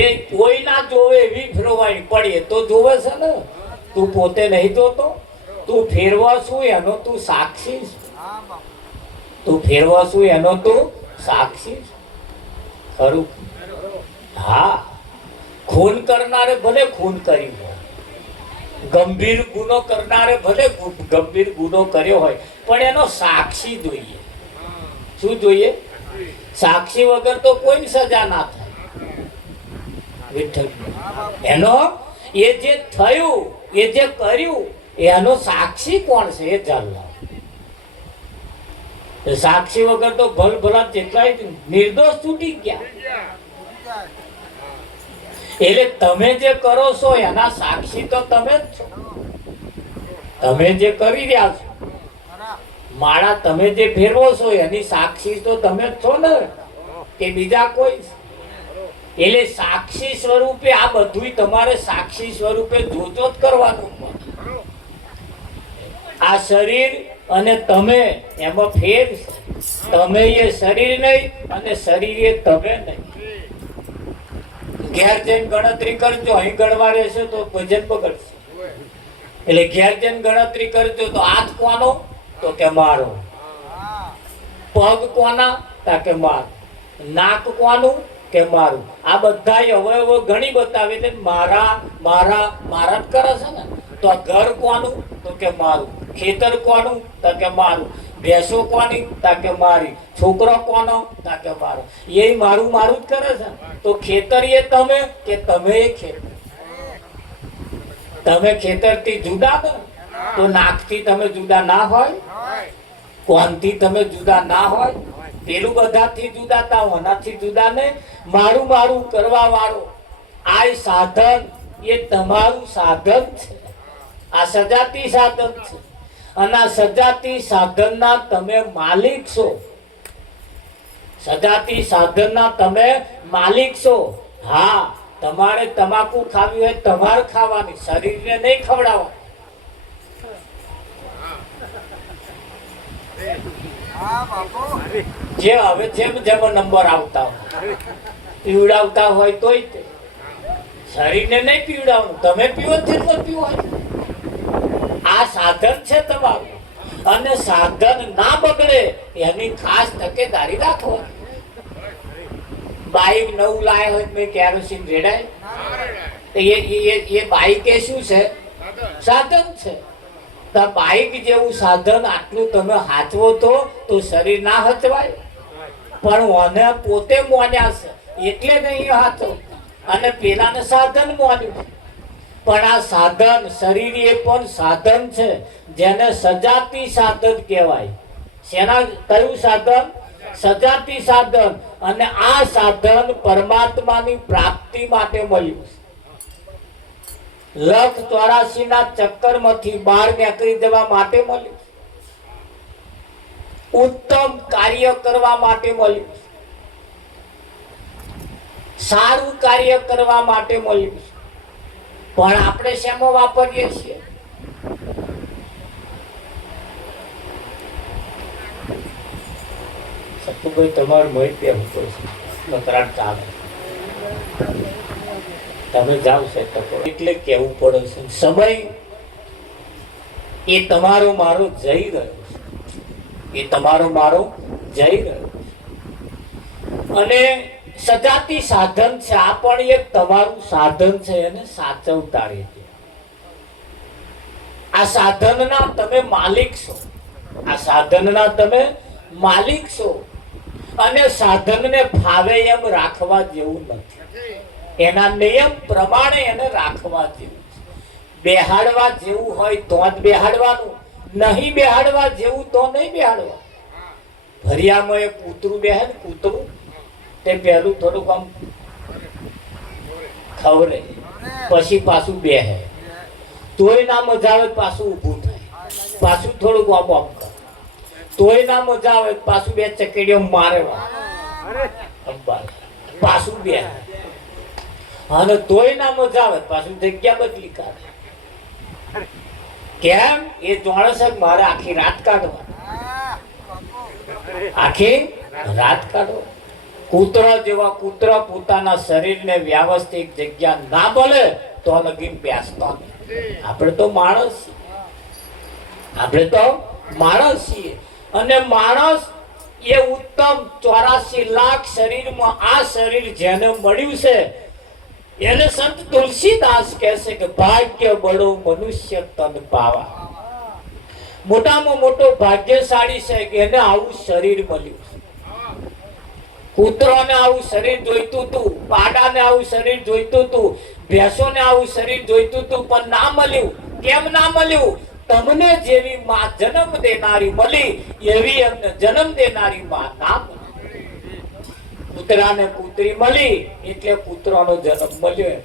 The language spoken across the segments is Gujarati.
એ કોઈ ના જોવે એવી ફેરવાઈ પડે તો જોવે છે ને. તું પોતે નહીં જોતો, તું ફેરવા છું એનો તું સાક્ષી છે. તું ફેરવા છું એનો તું સાક્ષી છે. ખરું? હા. ખૂન કરનારે ભલે ખૂન કર્યું હોય, ગંભીર ગુનો કરનારે ભલે ગંભીર ગુનો કર્યો હોય, પણ એનો સાક્ષી જોઈએ. શું જોઈએ? સાક્ષી વગર તો કોઈ સજા ના થાય. વિઠ્ઠલ એનો એ જે થયું, એ જે કર્યું, એનો સાક્ષી કોણ છે એ જાણવા. સાક્ષી વગર તો ભલ ભલા જેટલાય નિર્દોષ છૂટી ગયા. એટલે તમે જે કરો છો એના સાક્ષી તો તમે જ છો. તમે જે કરી રહ્યા છો, માળા તમે જે ફેરવો છો એની સાક્ષી તો તમે જ છો ને, કે બીજા કોઈ? એટલે સાક્ષી સ્વરૂપે આ બધું તમારે સાક્ષી સ્વરૂપે જોજો જ કરવાનું. આ શરીર અને તમે એમાં ફેર છે. તમે એ શરીર નહીં અને શરીર એ તમે નહીં. ઘેર જઈને ગણતરી કરજો, અહીં ગણવા રહેશે તો ભજન બગડશે. એટલે ઘેર જઈને ગણતરી કરજો તો હાથ કોનો? તો કે મારો. પગ કોના? તો કે મારો. નાક કોનું? કે મારું. આ બધા અવયવો ઘણી બતાવે છે મારા મારા મારા જ કરે છે ને. તો ઘર કોનું? તો કે મારું. ખેતર કોનું? તો કે મારું. ભેંસો કોની? તો કે મારી. છોકરો કોનો? તો કે મારો. એ મારું મારું જ કરે છે. તો ખેતર એ તમે કે તમે એ ખેતર? તમે ખેતરથી જુદા ને? તો નાકથી તમે જુદા ના હોય? કોનથી તમે જુદા ના હોય? પેલું બધાથી જુદા તા, ઓનાથી જુદા ને. મારું મારું કરવા વાળો આ સાધન એ તમારું સાધન છે. આ સજાતી સાધન છે અને આ સજાતી સાધનના તમે માલિક છો. સજાતી સાધનના તમે માલિક છો. હા, તમારે તમાકુ ખાવી હોય તમારે ખાવાની, શરીરને નહીં ખવડાવવા. જે હવે જેમ જેમ નંબર આવતા હોય પીવડાવતા હોય તોય તે શરીરને નહીં પીવડાવવાનું. તમે પીવો જેટલો પીવો. આ સાધન છે તમારું અને સાધન ના બગડે એની ખાસ તકેદારી રાખો. બાઈક નવું લાયા હોય મેં કેરોસીન રેડાય એ બાઈક એ શું છે? સાધન છે. બાઈક જેવું સાધન આટલું તમે હાચવો તો શરીર ના હચવાય. પણ ઓને પોતે મોન્યા છે એટલે નહીં હાચવતા અને પેલાને સાધન મોન્યું. પણ આ સાધન શરીર એ પણ સાધન છે જેને સજાતી સાધન કહેવાય. શેના? કયું સાધન? સજાતી સાધન. અને આ સાધન પરમાત્માની પ્રાપ્તિ માટે મળ્યું. 184 ના ચક્કરમાંથી બહાર નીકળી જવા માટે મળ્યું. ઉત્તમ કાર્ય કરવા માટે મળ્યું. સારું કાર્ય કરવા માટે મળ્યું. પણ આપણે શેમાં વાપરીએ છીએ? સતુભાઈ તમારું માહિતી આપતો નકરાટ ચાલે. તમે જાવ છે એટલે કેવું પડે છે. સમય એ તમારો મારો જઈ રહ્યો છે. એ તમારો મારો જઈ રહ્યો છે. અને સજાતી સાધન છે. આ પણ એક તમારું સાધન છે. એને સાચવતા રહેજો. આ સાધનના તમે માલિક છો. આ સાધનના તમે માલિક છો. અને સાધનને ફાવે એમ રાખવા જેવું નથી. એના નિયમ પ્રમાણે એને રાખવા જેવું છે. બેહાડવા જેવું હોય તો જ બેહાડવાનું, નહીં બેહાડવા જેવું તો નહીં બેહાડવા. ભરિયામાં એક કૂતરું બેહે ને, કૂતરું તે પહેલું થોડુંક આમ ખવરે, પછી પાછું બેહે. તોય ના મજા આવે પાછું ઊભું થાય, પાછું થોડુંક આમ આમ કરે. તોય ના મજા આવે પાછું બે ચકેડીઓ મારે, પાછું બેહે. અને તોય ના મજા આવે પાછું જગ્યા બદલી કાઢે. કેમ? એ જોણે છે મારે આખી રાત કાઢવા, આખી રાત કાઢવા. કૂતરા જેવા કૂતરા પોતાના શરીરને વ્યવસ્થિત જગ્યા ના મળે તો લગીન બેસતો નહીં. આપણે તો માણસ છીએ. આપણે તો માણસ છીએ અને માણસ એ ઉત્તમ 84 લાખ શરીરમાં આ શરીર જેને મળ્યું છે એને સંત તુલસીદાસ કહે છે કે ભાગ્ય બળો મનુષ્ય તન પાવા. મોટામાં મોટો ભાગ્યશાળી છે કે એને આવું શરીર મળ્યું. કૂતરાને આવું શરીર જોઈતું હતું, પાડાને આવું શરીર જોઈતું હતું, ભેંસોને આવું શરીર જોઈતું હતું, પણ ના મળ્યું. કેમ ના મળ્યું? તમને જેવી માં જન્મ દેનારી મળી એવી એમને જન્મ દેનારી માં ના મળી. કૂતરાને કૂતરી મળી એટલે કૂતરાનો જન્મ મળ્યો.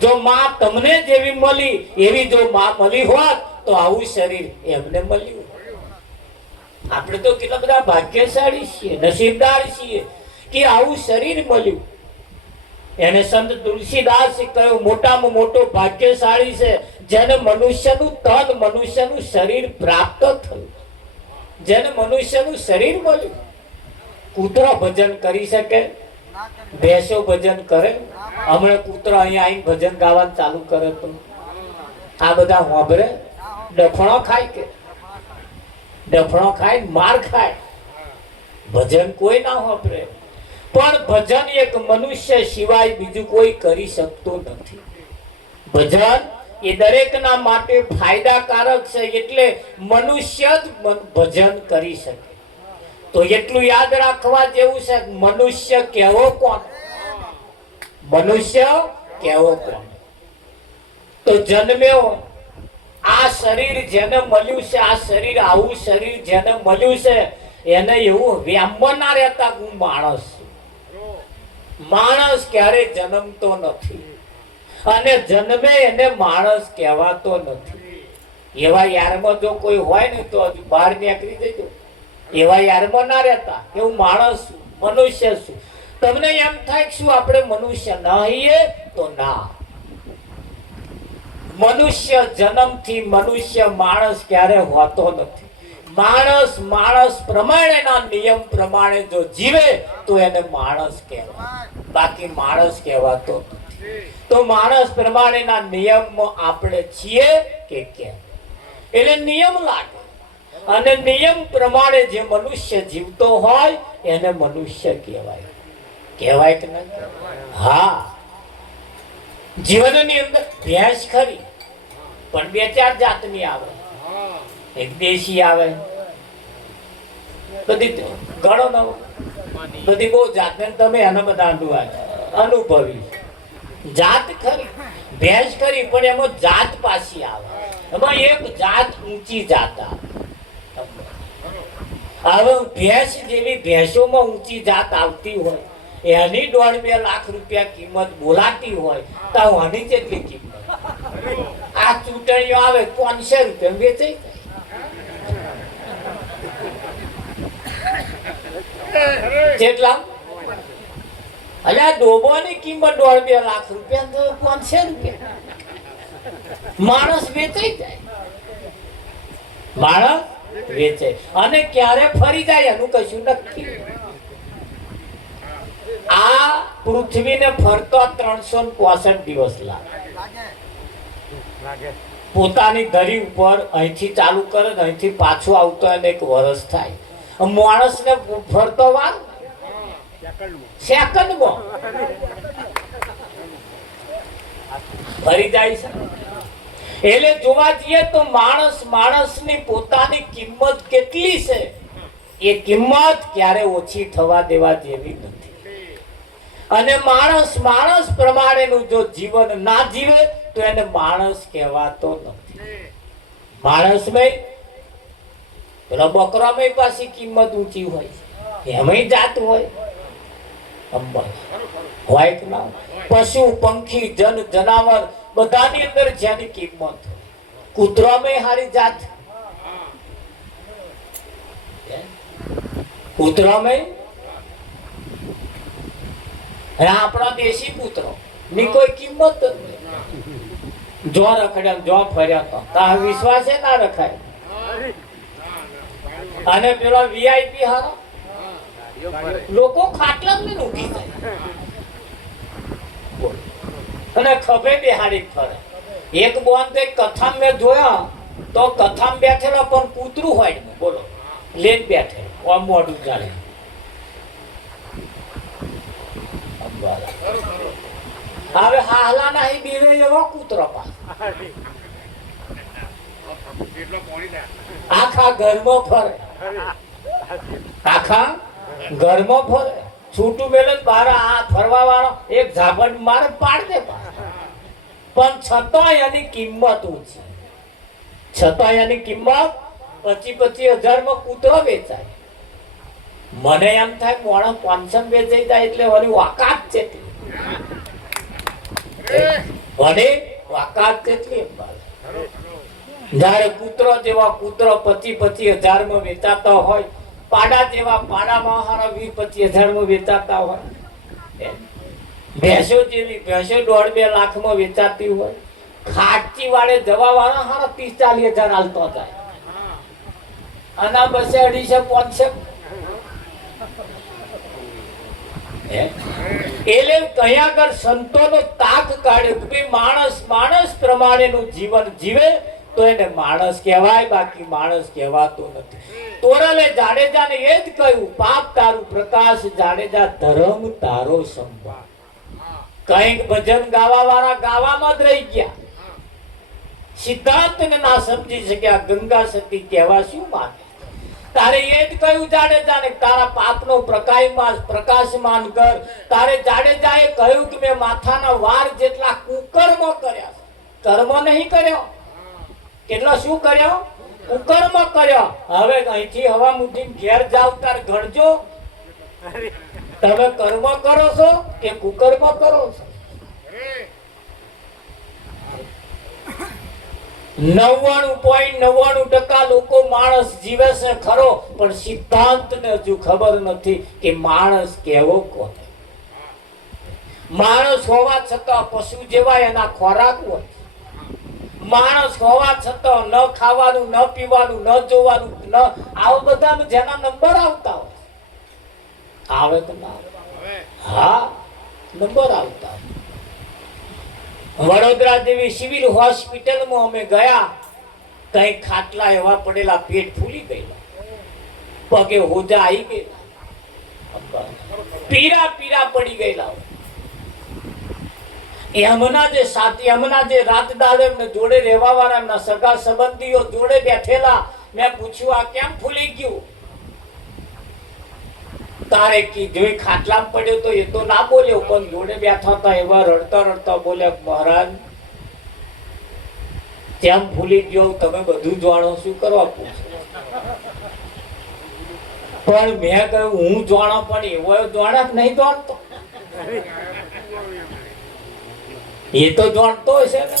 જો માં તમને જેવી મળી એવી જો માં મળી હોત તો આવું શરીર એમને મળ્યું. આપણે તો કેટલા બધા ભાગ્યશાળી છીએ, નસીબદાર છીએ કે આવું શરીર મળ્યું. એને સંત તુલસીદાસે કહ્યું મોટામાં મોટો ભાગ્યશાળી છે જેને મનુષ્યનું તન, મનુષ્યનું શરીર પ્રાપ્ત થયું, જેને મનુષ્યનું શરીર મળ્યું. કૂતરો ભજન કરી શકે? ભેંસો ભજન કરે? હમણાં કૂતરો અહીંયા આવીને ભજન ગાવાનું ચાલુ કરે તો આ બધા હોંભરે ડફણો ખાય કે ડફણો ખાય, માર ખાય. ભજન કોઈ ના હોંભરે. પણ ભજન એક મનુષ્ય સિવાય બીજું કોઈ કરી શકતું નથી. ભજન એ દરેકના માટે ફાયદાકારક છે એટલે મનુષ્ય જ ભજન કરી શકે. તો એટલું યાદ રાખવા જેવું છે, મનુષ્ય કેવો કોણ? મનુષ્ય કેવો કોણ? તો જન્મ્યો આ શરીર જેને મળ્યું છે, આ શરીર આવું શરીર જેને મળ્યું છે એને એવું વ્યામમાં ના રહેતા હું માણસ છું. માણસ ક્યારે જન્મતો નથી અને જન્મે એને માણસ કહેવાતો નથી. એવા યારમાં જો કોઈ હોય ને તો હજુ બહાર નીકળી જજો. એવા યારમાં ના રહેતા કે હું માણસ છું, મનુષ્ય છું. તમને એમ થાય કે શું આપણે મનુષ્ય નહીએ? તો ના. મનુષ્ય જન્મથી મનુષ્ય માણસ ક્યારે હોતો નથી. માણસ માણસ પ્રમાણેના નિયમ પ્રમાણે જો જીવે તો એને માણસ કહેવાય, બાકી માણસ કહેવાતો નથી. તો માણસ પ્રમાણેના નિયમમાં આપણે છીએ કે કેમ? એટલે નિયમ લાગે અને નિયમ પ્રમાણે જે મનુષ્ય જીવતો હોય એને મનુષ્ય કહેવાય. કહેવાય કે ના? હા, જીવનની અંદર ભેંસ ખરી પણ 2-4 જાતની આવે. એક દેશી આવે, બધી ઘણો નવો, બધી બહુ જાત. તમે એના બધા અનુભવી જાત ખરી, ભેંસ ખરી પણ એમાં જાત પાછી આવે. એમાં એક જાત ઊંચી જાત આવે. હવે ભેંસ જેવી ભેંસોમાં ઊંચી જાત આવતી હોય એની 1.5-2 લાખ રૂપિયા કિંમત બોલાતી હોય તો આની કેટલી કિંમત? આ ચૂંટણીઓ આવે 500 રૂપિયા વેચાઈ જાય. કેટલા? અલ્યા ડોબોની કિંમત 1.5-2 લાખ રૂપિયા તો 500 રૂપિયા. માણસ વેચાઈ જાય, માણસ વેચે અને ક્યારે ફરી જાય એનું કશું નક્કી. આ પૃથ્વીને ફરતો 365 દિવસ લાગે. પોતાની ધરી ઉપર અહીંથી ચાલુ કરે ને અહીંથી પાછું આવતો એને 1 વર્ષ થાય. માણસને ફરતો વાર સેકન્ડમાં ફરી જાય છે. એટલે જોવા જઈએ તો માણસની પોતાની કિંમત કેટલી છે એ કિંમત ક્યારે ઓછી થવા દેવા જેવી નથી. અને માણસ પ્રમાણેનું જો જીવન ના જીવે તો એને માણસ કહેવાતો નથી. માણસમાં પેલા બકરામાં પાછી કિંમત ઊંચી હોય, એમાંય જાત હોય હોય કે ના? પશુ પંખી જન જનાવર બધાની અંદર જેની કિંમત. કૂતરામાં હારી જાત, કૂતરામાં આપણા દેશી કૂતરો ની કોઈ કિંમત જ નહીં. જો રખડ્યા જો ફર્યા તો વિશ્વાસે ના રખાય. અને પેલો વીઆઈપી હારો લોકો ખાટલા જ લઈને ઊઠી જાય અને ખભે બેહાડી ફરે. એક બોન તો એક કથામ મેં જોયા તો કથામ બેઠેલા પણ કૂતરું હોય ને બોલો લેન બેઠે આમ મોઢું ચાલે. હવે હાલા નહીં બીવે એવો કૂતરો પા આખા ઘરમાં ફરે, આખા ઘરમાં ફરે. છૂટું મેલે બહાર આ ફરવા વાળો એક ઝાપટ મારે પાડ દે પણ છતાં એની કિંમત ઓછી. છતાં એની કિંમત 25,000 માં કૂતરો વેચાય. મને એમ થાય મોણસ 500 વેચાઈ જાય એટલે વળી વાકાત છે વળી વાકાત કેટલી. જયારે કૂતરો જેવા કૂતરો 25,000 માં વેચાતા હોય, પાડા જેવા પાડામાં હારા 20-25,000 માં વેચાતા હોય, ભેંસો જેવી ભેંસો 1.5-2 લાખ માં વેચાતી હોય, ખાટચી વાળે જવા વાળા હારા 30-40,000 હાલતો જાય. આના બસે 250-500 એટલે કયા આગળ સંતોનો તાક કાઢ્યો કે માણસ માણસ પ્રમાણેનું જીવન જીવે તો એને માણસ કહેવાય, બાકી માણસ કહેવાતો નથી. તોરલે જાડેજાને એ જ કહ્યું, પાપ તારું પ્રકાશ જાડેજા, ધર્મ તારો સંભાળ. કઈક ભજન ગાવા વાળા ગાવામાં જ રહી ગયા, સિદ્ધાંતને ના સમજી શક્યા. ગંગા સતી કહેવા શું માને? તારે એ જ કહ્યું જાડેજાને, તારા પાપનો પ્રકાશમાન કર. તારે જાડેજાએ કહ્યું કે મેં માથાના વાર જેટલા કુકર્મ કર્યા, કર્મ નહીં કર્યો. કેટલો શું કર્યો? કુકર્મ કર્યો. હવે અહીંથી હવા મુઠી ઘેર જાવ તાર ગણજો તમે કર્મ કરો છો કે કુકર્મ કરો છો. 99.99% લોકો માણસ જીવે છે ખરો, પણ સિદ્ધાંતને હજુ ખબર નથી કે માણસ કેવો કોને. માણસ હોવા છતાં પશુ જેવા એના ખોરાક હોય. માણસ હોવા છતાં ન ખાવાનું, ન પીવાનું, ન જોવાનું, ન આવા બધા જેના નંબર આવતા હોય, આવે તો ના આવે? હા, નંબર આવતા. વડોદરા જેવી સિવિલ હોસ્પિટલમાં અમે ગયા, કઈ ખાટલા એવા પડેલા, પેટ ફૂલી ગયેલા, પગે હોજા આવી ગયેલા, પીરા પીરા પડી ગયેલા. એમના જે સાથી, એમના જે રાત દાડે એમને જોડે રહેવા વાળા, એમના સગા સંબંધીઓ જોડે બેઠેલા, મેં પૂછ્યું આ કેમ ફૂલી ગયું? તારે કીધું ખાટલામાં પડ્યો તો એ તો ના બોલ્યો, પણ જોડે બેઠા હતા એવા રડતા રડતા બોલ્યા, મહારાજ કેમ ભૂલી ગયો? તમે બધું જાણો, શું કરવા પૂછો? પણ મેં કહ્યું હું જાણો, પણ એવો જાણા જ નહીં જાણતો. એ તો જાણતો હશે ને.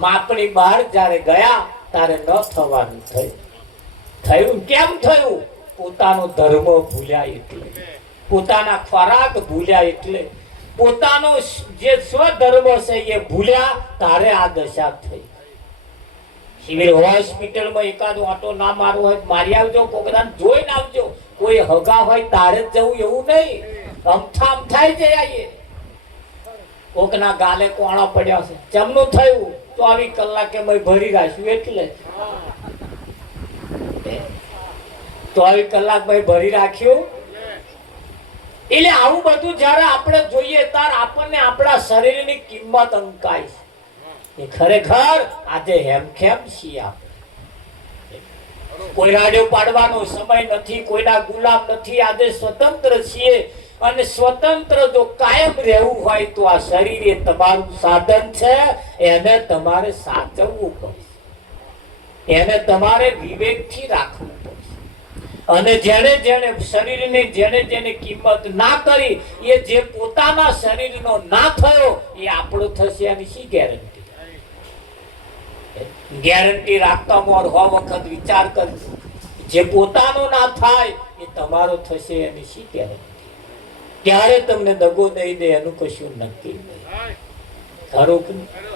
માપની બહાર જયારે ગયા ત્યારે ન થવાનું થયું. થયું કેમ થયું? પોતાનો ધર્મ ભૂલ્યા એટલે, પોતાના ખોરાક ભૂલ્યા એટલે, પોતાનો જે સ્વધર્મ છે એ ભૂલ્યા, તારે આ દશા થઈ. સિવિલ હોસ્પિટલમાં એકાદો આટો ના મારવો હોય મારી આવજો, કોકદાન જોઈને આવજો. કોઈ હગા હોય તારે જ જવું એવું નહીં, અમથા અમથાઈ જઈ આવીએ. કોકના ગાલે કોણા પડ્યા છે, જમનું થયું 24 કલાકે મેં ભરી રાખ્યું એટલે 24 કલાક મેં ભરી રાખ્યું. એટલે આવું બધું જયારે આપણે જોઈએ ત્યારે આપણને આપણા શરીરની કિંમત અંકાય છે. ખરેખર આજે હેમખેમ છીએ આપણે. કોઈ રાડ્યો પાડવાનો સમય નથી, કોઈના ગુલામ નથી. આજે સ્વતંત્ર છીએ, અને સ્વતંત્ર જો કાયમ રહેવું હોય તો આ શરીર એ તમારું સાધન છે. એને તમારે સાચવવું પડશે, એને તમારે વિવેકથી રાખવું પડશે. અને જેને જેને શરીરની જેને જેને કિંમત ના કરી, એ જે પોતાના શરીરનો ના થયો એ આપણો થશે એની શી ગેરંટી? ગેરંટી રાખતા મોર 100 વખત વિચાર કરજો. જે પોતાનો ના થાય એ તમારો થશે એની શી ગેરંટી? ક્યારે તમને દગો દઈ દે એનું કશું નક્કી નહીં. ખરું?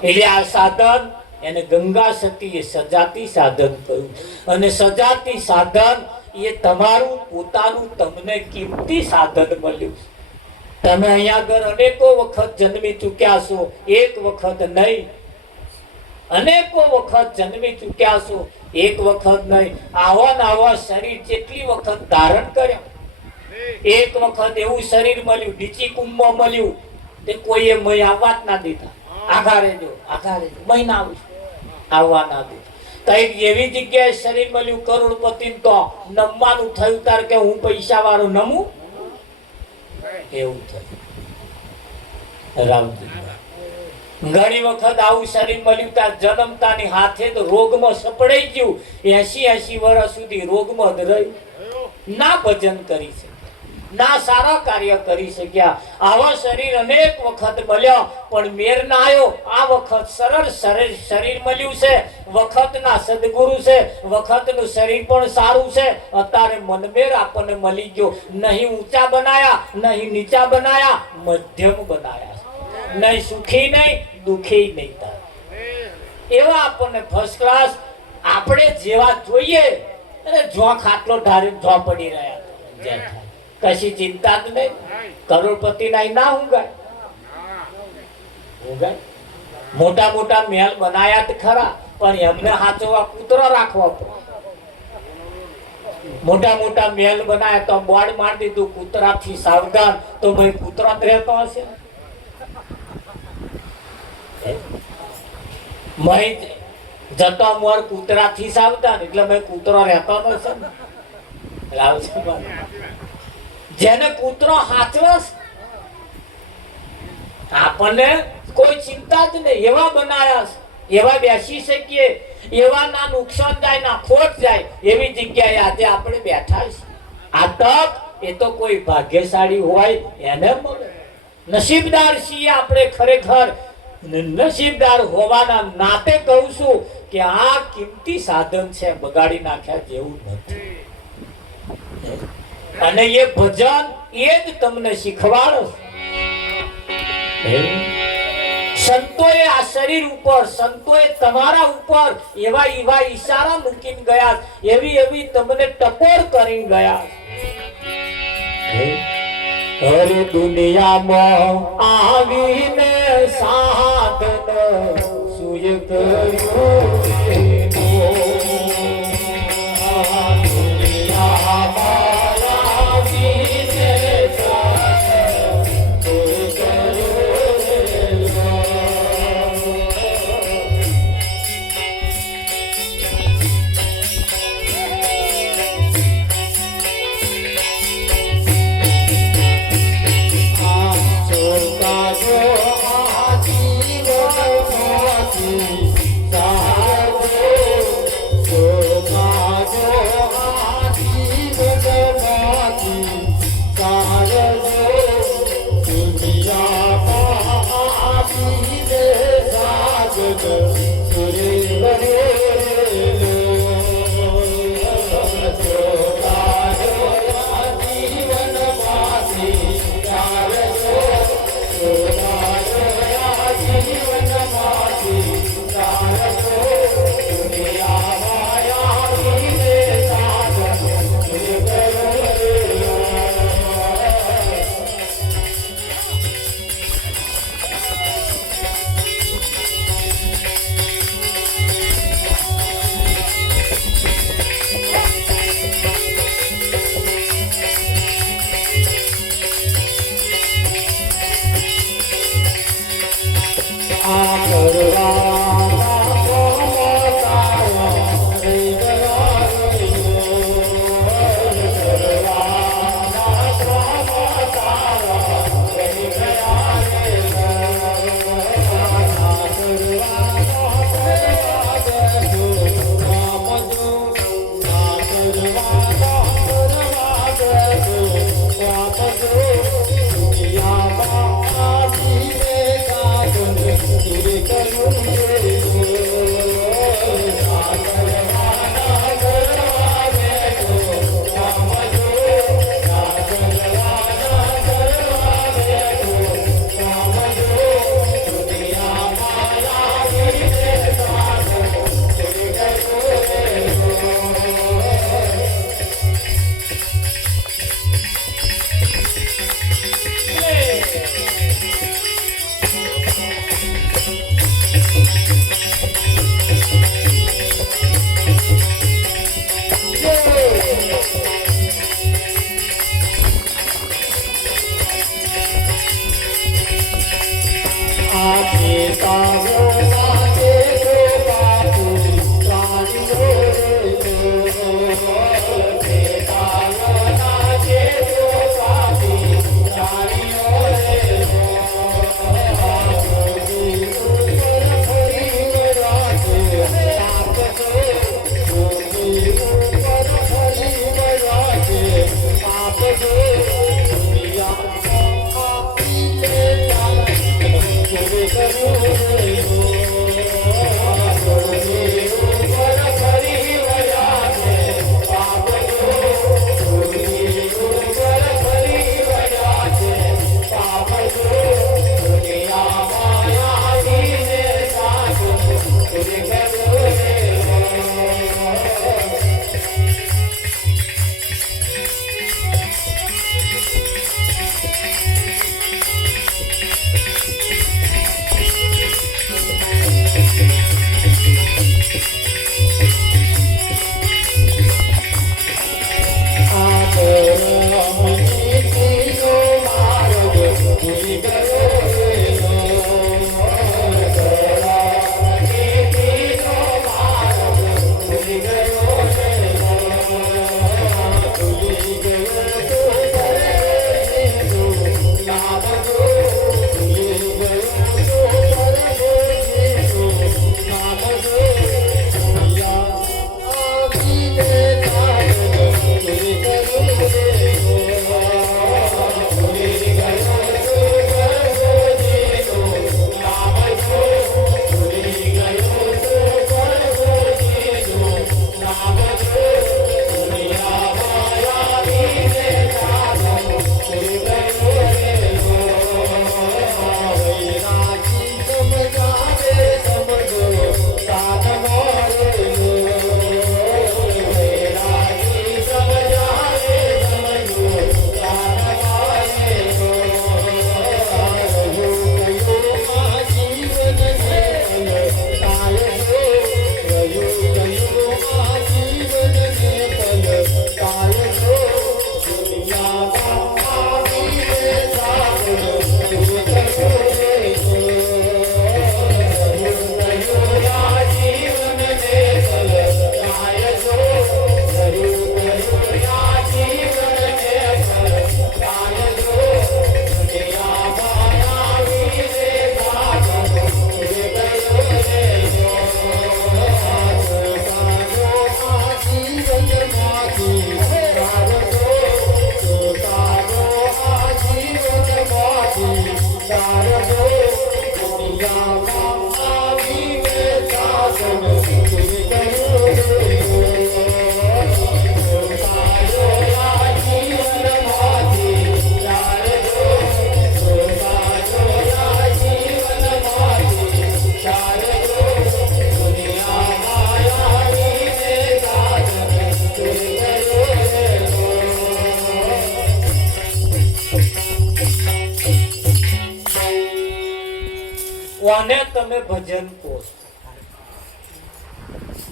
એટલે આ સાધન એને ગંગા સતીએ સજાતી સાધન કહ્યું. અને સજાતી સાધન એ તમારું પોતાનું તમને કિંમતી સાધન મળ્યું. તમે અહીંયા આગળ અનેકો વખત જન્મી ચૂક્યા છો, એક વખત નહીં. અનેકો વખત જન્મી ચૂક્યા છો, એક વખત નહીં. આવા ને આવા શરીર જેટલી વખત ધારણ કર્યા. એક વખત એવું શરીર મળ્યું, ડીચી કુંભમાં મળ્યું, તે કોઈએ મય આવવા જ ના દીધા. આઘારે જો મહિના આવવા ના દીધા. કઈક એવી જગ્યાએ શરીર મળ્યું કરોડપતિ, તો નમવાનું થયું તાર કે હું પૈસા વાળો નમું, એવું થયું રામજી. ઘણી વખત આવું શરીર મળ્યું તાર જન્મતાની હાથે તો રોગમાં સપડાઈ ગયું. 80 વર્ષ સુધી રોગમાં જ રહ્યું. ના ભજન કરી શકે, ના સારા કાર્ય કરી શક્યા. આવા શરીર અનેક વખત મળ્યા પણ મેર ના આવ્યો. આ વખત સરળ શરીર મળ્યું છે, વખતના સદગુરુ છે, વખતનું શરીર પણ સારું છે. અત્યારે મનમેર આપણને મળી ગયો. નહીં ઊંચા બનાયા, નહીં નીચા બનાયા, મધ્યમ બનાયા. નહીં સુખી નહીં, દુખી નહીં. એવા આપણને ફર્સ્ટ ક્લાસ આપણે જેવા જોઈએ અને જો ખાટલો ઢારી જો પડી રહ્યા, કશી ચિંતા જ નહીં. કરોડપતિ ના ઊંઘાય. મોટા મોટા મહેલ બનાયા તો ખરા, પણ એમને હાચવા કૂતરો રાખવા પડે. મોટા મોટા મહેલ બનાયા તો બોર્ડ મારી દીધું કૂતરાથી સાવધાન, તો ભાઈ કૂતરો જ રહેતો હશે. મહી જતો મોર કૂતરાથી સાવધાન, એટલે ભાઈ કૂતરો રહેતો નથી ને. જેને કૂતરો હાચવસ આપણને કોઈ ચિંતા જ નહીં. એવા બનાયા, એવા બેસી શકીએ, એવા ના નુકસાન જાય ના ખોટ જાય એવી જગ્યાએ આજે આપણે બેઠા છીએ. આ તક એ તો કોઈ ભાગ્યશાળી હોય એને મળે. નસીબદાર છીએ આપણે ખરેખર. નસીબદાર હોવાના નાતે કહું છું કે આ કિંમતી સાધન છે, બગાડી નાખ્યા જેવું નથી. અને એ ભજન એ જ તમને શીખવાડો. સંતોએ આ શરીર ઉપર, સંતોએ તમારા ઉપર એવા એવા ઈશારા મૂકીને ગયા, એવી તમને ટકોર કરીને ગયા. હરે દુનિયામાં આવીને સાધન સુય કર્યું. કોને તમે ભજન કહો?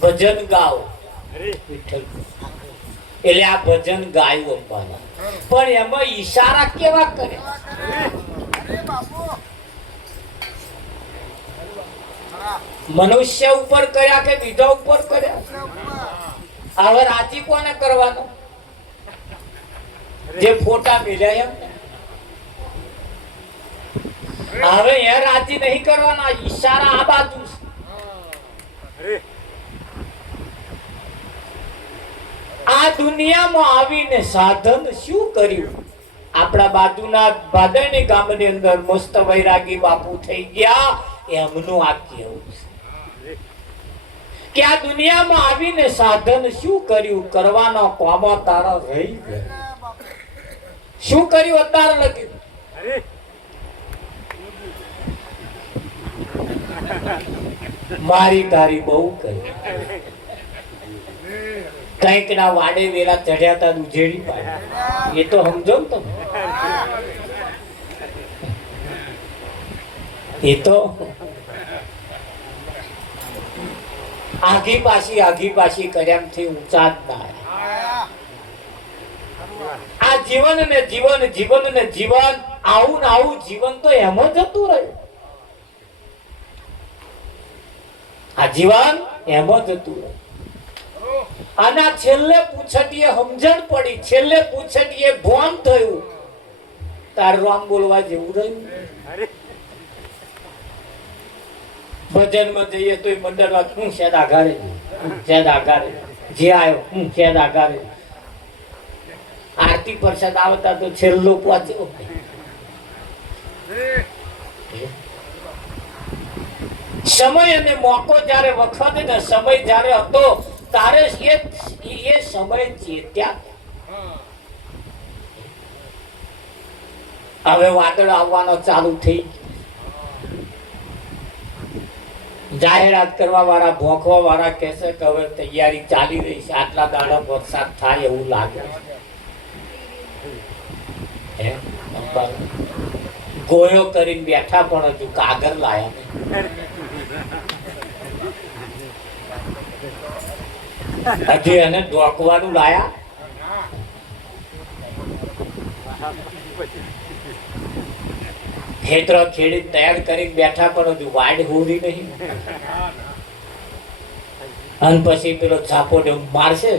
ભજન ગાઓ વિઠ્ઠલ, એટલે આ ભજન ગાયું અંબાના, પણ એમાં ઈશારા કેવા કરે? મનુષ્ય ઉપર કર્યા કે બીજા ઉપર કર્યા? હવે રાજી કોને કરવાનો? જે ફોટા મેલ્યા એમ. હવે એ રાજી નહીં કરવાના, ઈશારા આ બાજુ. આ દુનિયામાં આવીને સાધન શું કર્યું? આપણા બાજુના ભાદરની ગામની અંદર મસ્ત વૈરાગી બાપુ થઈ ગયા, એમનું આ કેવું છે કે આ દુનિયામાં આવીને સાધન શું કર્યું? કરવાનો કોમો તારો રહી ગયા. શું કર્યું અત્યારે લગી? મારી તારી બહુ કરી. કઈક ના વાડે વેલા ચઢ્યા હતા, ઉજેડી પાડ્યા. એ તો સમજો ને તમે. એ તો આઘી પાછી કર્યામથી ઊંચા જ ના. આ જીવન ને જીવન, જીવન ને જીવન, આવું ને આવું જીવન તો એમ જ જતું રહ્યું. આ જીવન એમ જ જતું રહ્યું. આના છેલ્લે પૂછડીએ સમજણ પડી, છેલ્લે પૂછડીએ ભોન થયું, તાર રામ બોલવા જેવું રહ્યું. ભજનમાં જઈએ તો મંડળમાં હું શેદ આઘારે, જે આવ્યો હું શેદ આઘારે. આરતી પ્રસાદ આવતા તો છેલ્લો પહોંચ્યો. સમય અને મોકો જયારે વખત ને સમય જયારે હતો તારે એ સમય ચેત્યા. હવે વાદળ આવવાનો ચાલુ થઈ, જાહેરાત કરવા વાળા, ભોંકવા વાળા કહેશે કે હવે તૈયારી ચાલી રહી છે, આટલા દાડા વરસાદ થાય એવું લાગે. ગોયો કરીને બેઠા પણ હજુ કાગળ લાયા નહીં. હજી એને ડોકવાનું લાયા. ખેતર ખેડી તૈયાર કરી બેઠા પણ હજુ વાડ હોરી નહીં. અને પછી પેલો છાપો મારશે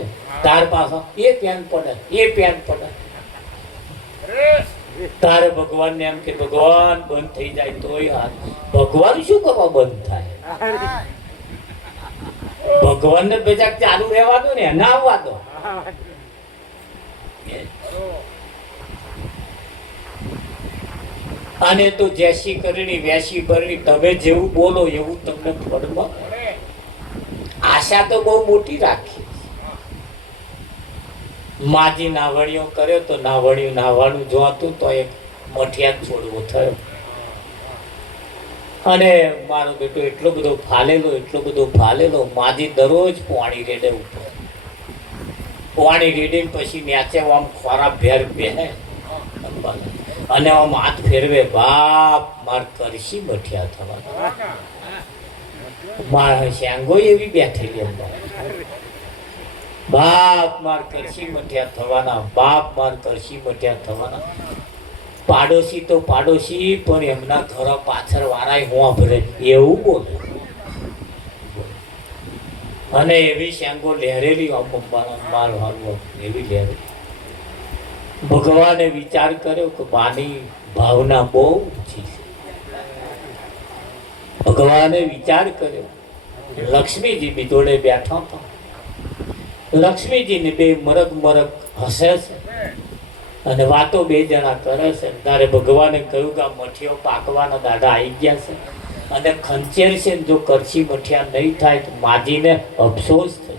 તાર પાછો એ પેન પડે, એ પેન પડે. તારે ભગવાન ને એમ કે ભગવાન બંધ થઈ જાય તોય હાથ. ભગવાન શું કરવા બંધ થાય? ભગવાન ને બેજા ચાલુ રહેવાનું ને ના આવવા દો. અને તો જેસી કરણી વેસી ભરણી, તમે જેવું બોલો એવું તમને ફળમાં. આશા તો બહુ મોટી રાખી. માજી નાવણીઓ કર્યો તો નાવણીઓ નાવાનું જોતું તો એક મઠિયાત છોડવો થયો. અને મારો બેટો એટલો બધો ફાલેલો, માજી દરરોજ પાણી રેડે ઉપર. પાણી રેડીને પછી ન્યાચે આમ ખોરા ભેર બેહે અને આમ હાથ ફેરવે, બાપ માર કરશી મઠિયા થવાના. મારા શ્યાંગો એવી બેઠેલી અંબા, બાપ માર કરશી મઠિયા થવાના, બાપ માર કરશી મઠિયા થવાના. પાડોશી તો પાડોશી પણ એમના ઘર પાછળ વાળા હોંભરે એવું બોલે. અને એવી શ્યાંગો લહેરેલી માર હાલવો એવી લહેરેલી. ભગવાને વિચાર કર્યો કે બાની ભાવના બહુ ઊંચી છે. ભગવાને વિચાર કર્યો, લક્ષ્મીજી બી જોડે બેઠા હતા. લક્ષ્મીજીને બે મરક હસે છે અને વાતો બે જણા કરે છે. તારે ભગવાને કહ્યું કે આ મઠીઓ પાકવાના દાદા આવી ગયા છે. અને ખંચેર છે ને જો કરશી મઠિયા નહીં થાય તો માજીને અફસોસ થશે.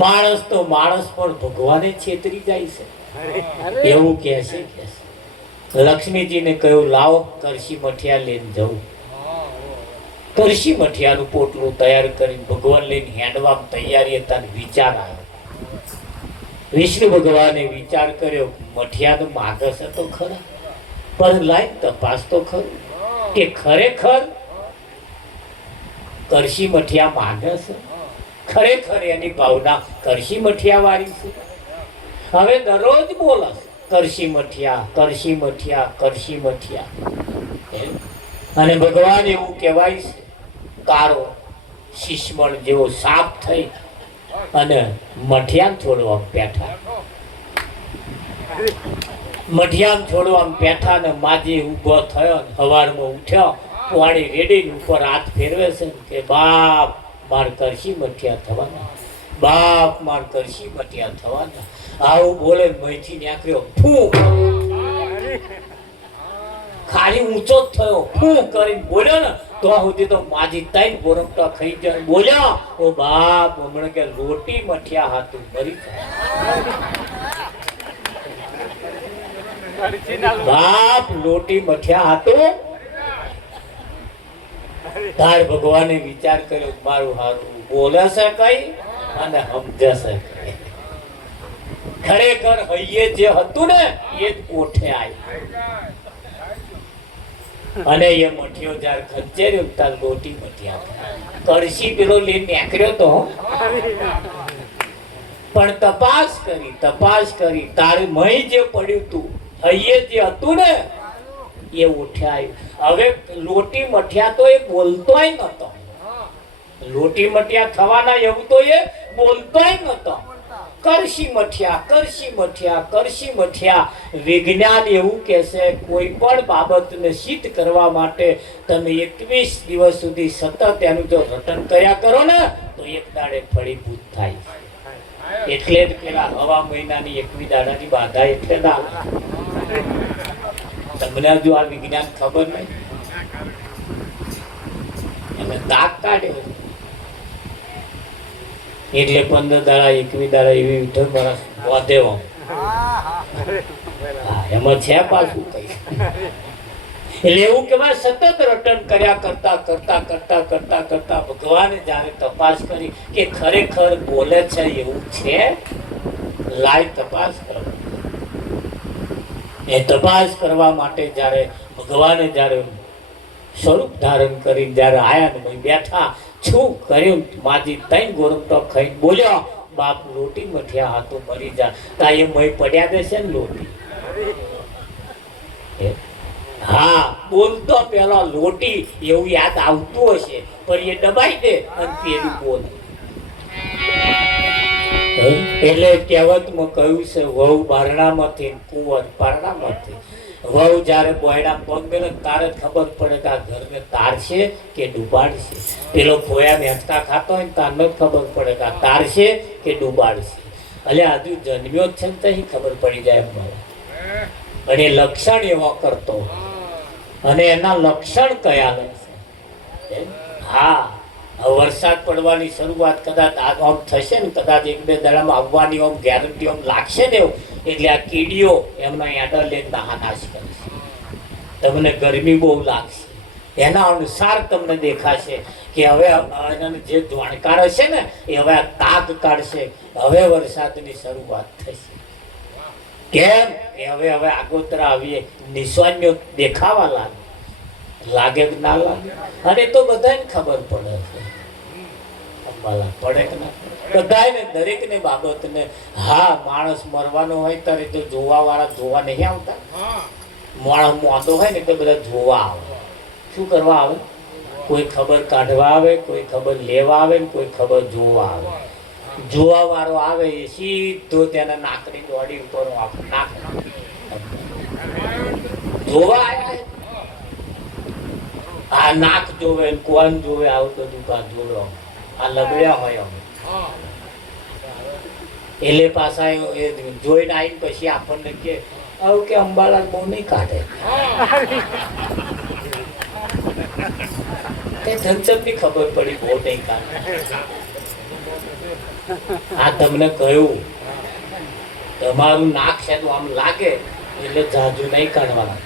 માણસ તો માણસ પણ ભગવાને છેતરી જાય છે એવું કહે છે. લક્ષ્મીજીને કહ્યું લાવો કરશી મઠિયા લઈને જવું. કરશી મઠિયાનું પોટલું તૈયાર કરીને ભગવાન લઈને હેંડવામાં તૈયારી હતા ને વિચાર આવ્યો. વિષ્ણુ ભગવાને વિચાર કર્યો મઠિયાનો માગસ હતો ખરા, પણ લાઈન તપાસ તો ખરું કે ખરેખર કરશી મઠિયા માગસ, ખરેખર એની ભાવના કરશી મઠિયા વાળી છે. હવે દરરોજ બોલસ કરશી મઠિયા, કરશી મઠિયા, કરશી મઠિયા. અને ભગવાન એવું કહેવાય છે કારો શિશમણ જેવો સાપ થઈ અને મઠિયામ છોડવા બેઠા. મઠિયામ છોડવા બેઠા ને માજી ઊભો થયો, સવારમાં ઉઠ્યો, વાળી રેડી ઉપર હાથ ફેરવે છે કે બાપ માર કરશી મઠિયા થવાના, બાપ માર કરશી મઠિયા થવાના. આવું બોલે મહીથી નીકળ્યો ફૂ, ખાલી ઊંચો જ થયો, ફૂ કરીને બોલ્યો ને તો સુધી તો માજી તઈ ગોરમટા ખાઈ જાય. બોલ્યા ઓ બાપ હમણાં કે રોટી મઠિયા હાથું મરી જાય, બાપ લોટી મઠિયા હાથું. તાર ભગવાને વિચાર કર્યો મારું હારું બોલે છે કઈ અને સમજે છે કઈ. ખરેખર હૈયે જે હતું ને એ જ કોઠે આવ્યું. અને એ મઠિયો જ્યારે ખંચેર્યો તાર લોટી મઠિયા કરશી પેલો લઈને નીકળ્યો તો, પણ તપાસ કરી તારે મહી જે પડ્યું તું હૈયે જે હતું ને એ ઉઠ્યા. હવે લોટી મઠિયા તો એ બોલતોય નતો, લોટી મઠિયા થવાના એવું તો એ બોલતોય નતો. કરશી મઠિયા, કરશી મઠિયા, કરશી મઠિયા. વિજ્ઞાન એવું કહે છે કોઈ પણ બાબતને સિદ્ધ કરવા માટે તમે 21 દિવસ સુધી સતત એનું જો રટન કર્યા કરો ને તો એક દાડે ફળીભૂત થાય. એટલે જ પેલા હવા મહિનાની 21 દાડાની બાધા એટલે ના આવે. તમને હજુ આ વિજ્ઞાન ખબર નહીં, અમે દાગ કાઢ્યો એટલે 15 દાડા 21 દાડા એવી વિઠ્ઠલ મારા વધે એમાં છે પાછું કઈ. એટલે એવું કેવાય સતત રટન કર્યા કરતા ભગવાને જયારે તપાસ કરી કે ખરેખર બોલે છે એવું છે, લાઈ તપાસ કરો. એ તપાસ કરવા માટે જયારે ભગવાને જયારે સ્વરૂપ ધારણ કરી જયારે આયા ને બેઠા શું કર્યું માજી તઈ ગોરમટો ખાઈ બોલ્યો બાપ લોટી મઠિયા હાથું મરી જા. તા એ મય પડ્યા દેશે ને લોટી. હા બોલતો પેલા લોટી એવું યાદ આવતું હશે પણ એ દબાઈ દે અને પેલું બોલ. એટલે કહેવતમાં કહ્યું છે વહુ બારણામાંથી કુંવર પારણામાંથી. વહુ જયારે બોયડા પગ મેલે તારે ખબર પડે કે આ ઘરને તારશે કે ડૂબાડશે. પેલો ખોયા મેંચકા ખાતો હોય ને તારને જ ખબર પડે કે આ તારશે કે ડૂબાડશે. એટલે હજુ જન્મ્યો જ છે ને તો ખબર પડી જાય એમ. અને લક્ષણ એવો કરતો અને એના લક્ષણ કયા છે. હા વરસાદ પડવાની શરૂઆત કદાચ આમ થશે ને, કદાચ 1-2 દાડામાં આવવાની આમ ગેરંટી આમ લાગશે ને એવું, એટલે આ કીડીઓ એમના એડર લઈને નાશ કરશે. તમને ગરમી બહુ લાગશે, એના અનુસાર તમને દેખાશે કે હવે જે જાણકાર હશે ને એ હવે તાગ કાઢશે, હવે વરસાદની શરૂઆત થશે. કેમ કે હવે આગોતરા આવીએ નિશાનીઓ દેખાવા લાગે કે ના લાગે. અને તો બધાને ખબર પડે છે પડે કે ના બધાને દરેક ને બાબતને. હા માણસ મરવાનો હોય ત્યારે તો જોવા વાળા જોવા નહીં આવતા. માણસ મોતો હોય ને તો બધા જોવા આવે. શું કરવા આવે? કોઈ ખબર કાઢવા આવે, કોઈ ખબર લેવા આવે, કોઈ ખબર જોવા આવે. જોવા વાળો આવે એ સીધો તેના નાકની દોડી ઉપર નાક જોવા આવ્યા. આ નાક જોવે, કોણ જોવે, આવું બધું કા જોડો આ લબડ્યા હોય એટલે પાછા એ જોઈને આવીને પછી આપણને કે આવું કે અંબાલાલ બહુ નહીં કાઢે. ધનચંદની ખબર પડી બહુ નહીં કાઢે. આ તમને કહ્યું તમારું નાક છે તો આમ લાગે એટલે જાજુ નહીં કાઢવાના.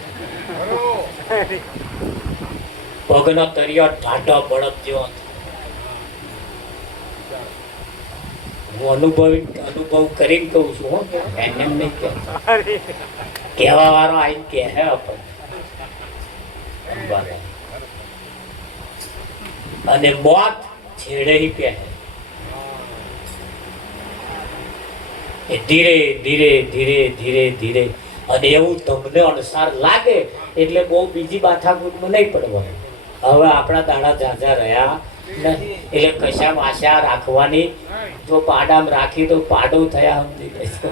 પગનો તરિયો ઢાઢો બળદ જેવો. હું અનુભવ કરીને કહું છું. હો એમ નહીં કહેવા વાળો આવીને કહે અને મોત છેડે કહે. ધીરે ધીરે ધીરે ધીરે ધીરે અને એવું તમને અણસાર લાગે એટલે બહુ બીજી માથાકૂટમાં નહીં પડવાનું. હવે આપણા દાડા ઝાઝા રહ્યા નહીં એટલે કશા આશા રાખવાની. જો પાડામ રાખી તો પાડો થયા સમજી લેજો.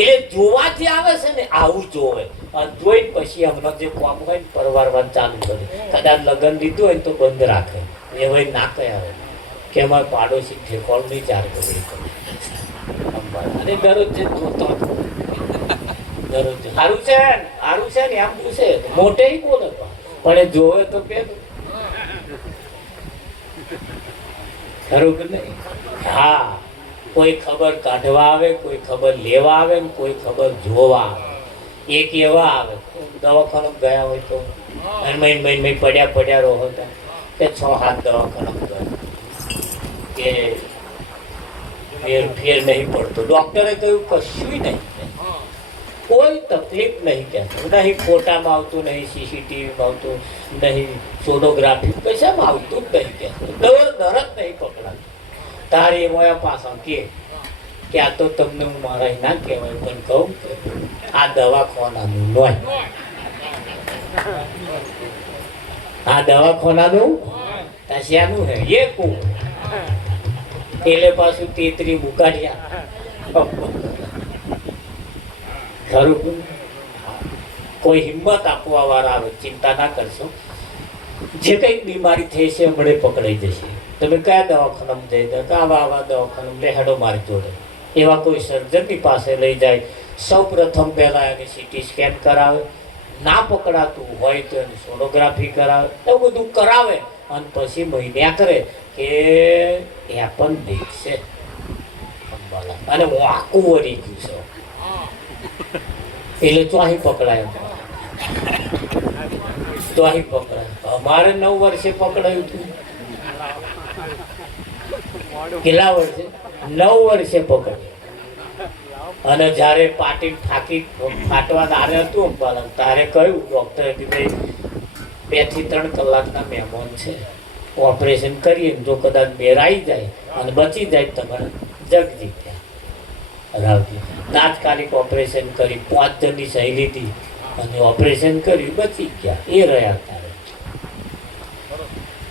એટલે જોવાથી આવે છે ને આવું જોવે અને જોઈ પછી હમણાં જે કામ હોય ને પરવારવાનું ચાલુ કરે. કદાચ લગ્ન લીધું હોય તો બંધ રાખે. એ ના કહે આવે કે અમારે પાડોશી ઠેકોળ નહીં ચાર કરી અને દરરોજ જે જોતો દરરોજ સારું છે ને એમ પૂછે મોટે બોલે પણ એ જોવે તો કે ખરું કે નહીં. હા, કોઈ ખબર કાઢવા આવે, કોઈ ખબર લેવા આવે ને કોઈ ખબર જોવા આવે. એક એવા આવે દવાખાનું ગયા હોય તો મહિને પડ્યા રહો હતા કે 6-7 દવાખાના ગયા કે ફેર નહીં પડતો. ડોક્ટરે કહ્યું કશું નહીં, કોઈ તકલીફ નહીં કહેતો. નહીં ફોટામાં આવતું, નહીં સીસીટીવીમાં આવતું, નહીં સોનોગ્રાફી કશામાં આવતું જ નહીં કહેતો. દરદ નહીં પકડાતું. તારી મોયા પાછા કે આ તો તમને હું મારા ના કહેવાય પણ કહું કે આ દવાખાનાનું નોય. આ દવાખાનાનું તસ્યાનું હે એ કું એટલે પાછું 33 મુકાડ્યા. ખરું કોઈ હિંમત આપવા વાળા આવે ચિંતા ના કરશો. જે કઈ બીમારી થઈ છે હમણે પકડાઈ જશે. તમે કયા દવાખાનામાં જઈ દો આવા દવાખાનામાં લે હેડો મારી જોડે. એવા કોઈ સર્જનની પાસે લઈ જાય. સૌ પ્રથમ પહેલા એની સીટી સ્કેન કરાવે. ના પકડાતું હોય તો એની સોનોગ્રાફી કરાવે. એવું બધું કરાવે અને પછી મહિના કરે કે એ પણ દેખશે અને હું આખું વળી ગયું છે એટલે ચોહી પકડાય. ચોહી પકડાય. અમારે 9 વર્ષે પકડાયું હતું. કેટલા વર્ષે? 9 વર્ષે પકડાયું. અને જયારે પાટી ફાટવા દારે હતું અંબાલાલ તારે કહ્યું ડોક્ટરે કે ભાઈ 2 થી 3 કલાકના મહેમાન છે, ઓપરેશન કરીએ જો કદાચ મેરાઈ જાય અને બચી જાય તમારે જગજી ગયા રાવજી. તાત્કાલિક ઓપરેશન કરી 5 જણની સહી લીધી અને ઓપરેશન કર્યું, બચી ગયા. એ રહ્યા તારે.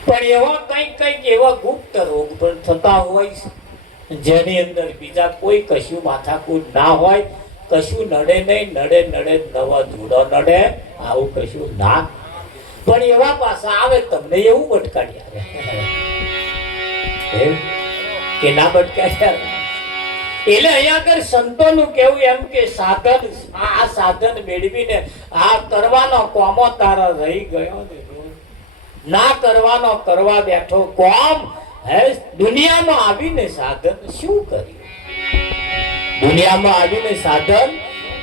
પણ એવા કંઈક એવા ગુપ્ત રોગ પણ થતા હોય જેની અંદર બીજા કોઈ કશું માથાકૂટ ના હોય. કશું નડે નહીં, નડે નવા ધૂળો નડે, આવું કશું ના. પણ એવા પાછા આવે તમને એવું ભટકાડી આવે કે ના ભટકાડી આવે. એટલે અહીંયા આગળ સંતોનું કેવું એમ કે સાધન, આ સાધન મેળવીને આ કરવાનો કોમો તારા રહી ગયો ને ના કરવાનો કરવા બેઠો કોમ. હે દુનિયામાં આવીને સાધન શું કર્યું? દુનિયામાં આવીને સાધન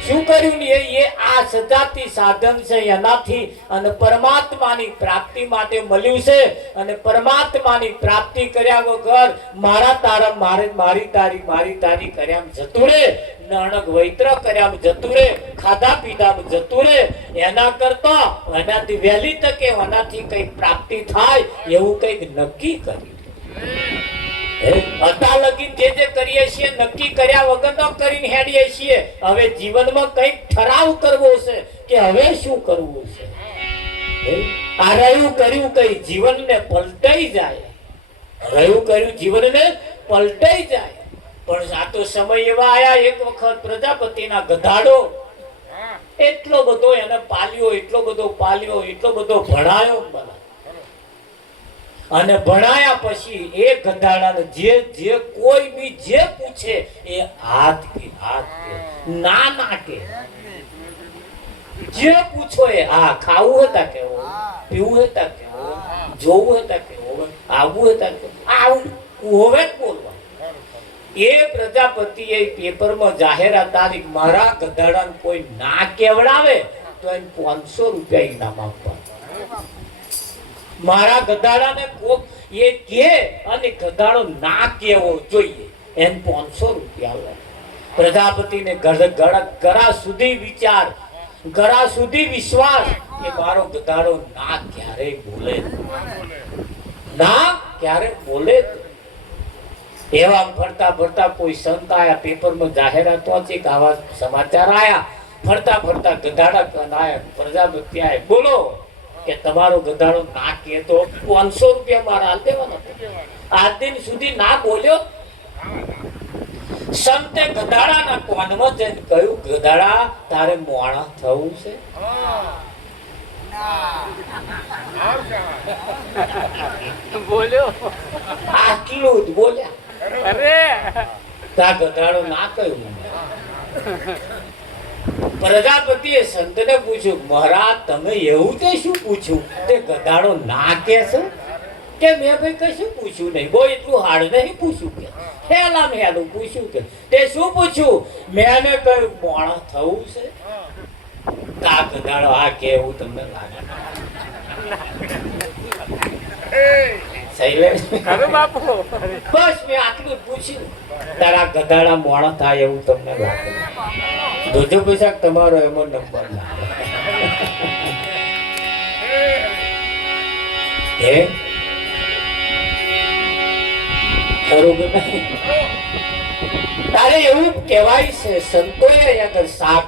શું કર્યું ને એ આ સજાતી સાધન છે એનાથી અને પરમાત્માની પ્રાપ્તિ માટે મળ્યું છે. અને પરમાત્માની પ્રાપ્તિ કર્યા વગર મારા તારા મારી તારી કર્યામ જતું રે, નાણક વૈત્ર કર્યામ જતું રે, ખાધા પીધામ જતું રે. એના કરતા એનાથી વહેલી તકે એનાથી કઈક પ્રાપ્તિ થાય એવું કઈક નક્કી કર્યું. હતા લગીન જે કરીએ છીએ નક્કી કર્યા વગર ન કરીને હેડીએ છીએ. હવે જીવનમાં કઈક ઠરાવ કરવો છે કે હવે શું કરવું છે. આ રહ્યું કર્યું કઈ જીવનને પલટાઈ જાય. રહ્યું કર્યું જીવનને પલટાઈ જાય. પણ આ તો સમય એવા આયા. એક વખત પ્રજાપતિના ગધાડો એટલો બધો એને પાલ્યો, એટલો બધો ભણાયો. અને ભણાયા પછી એ ગધાડાને જે જે કોઈ બી જે પૂછે એ હાથ કે ના ના કે જે પૂછો એ હા ખાવું હતા કે પીવું હતા કે જોવું હતા કે આવવું હતા કે આવું હોવે જ બોલવા. એ પ્રજાપતિએ પેપરમાં જાહેરાત તારીખ મારા ગધાડાને કોઈ ના કેવડાવે તો એને 500 રૂપિયા ઇનામ આપવા. મારા ગધાડાને કોક એ કે અને ગધાડો ના કેવો જોઈએ એને 500 રૂપિયા લે. પ્રજાપતિને ગળા સુધી વિચાર, ગળા સુધી વિશ્વાસ કે મારો ગધાડો ના ક્યારે બોલે, ના ક્યારે બોલે. એવા ફરતા ફરતા કોઈ સંત આયા, પેપરમાં જાહેરાત પહોંચી કે આવા સમાચાર આયા. ફરતા ફરતા ગધાડા આયા, પ્રજાપતિ આયા, બોલો કે તમારો ગધાડો ના કે તો 500 રૂપિયા મારા હાલ દેવાના. આજ દિન સુધી ના બોલ્યો. સંતે ગધાડાના કોનમાં જઈને કહ્યું, ગધાડા તારે મોણા થવું છે? બોલ્યો આટલું જ બોલ્યા. અરે તા ગધાડો ના કહ્યું. પ્રજાપતિએ સંતને પૂછ્યું, મહારાજ તમે એવું તે શું પૂછ્યું તે ગધાડો ના કે છે કે મેં ભાઈ કશું પૂછ્યું નહીં, બહુ એટલું હાડ નહીં પૂછ્યું કે હેલા મેલું પૂછ્યું કે તે શું પૂછ્યું? મેં કહ્યું મોણા થવું છે. તા ગધાડો આ કેવું તમને લાગે? બસ મેં આટલું જ પૂછ્યું. તારા ગધાડા મોણા થાય એવું તમને લાગે? જોજો પૈસા તમારો એમાં નંબર લાગે. હે તારે એવું કહેવાય છે, સંતોએ આગળ શાક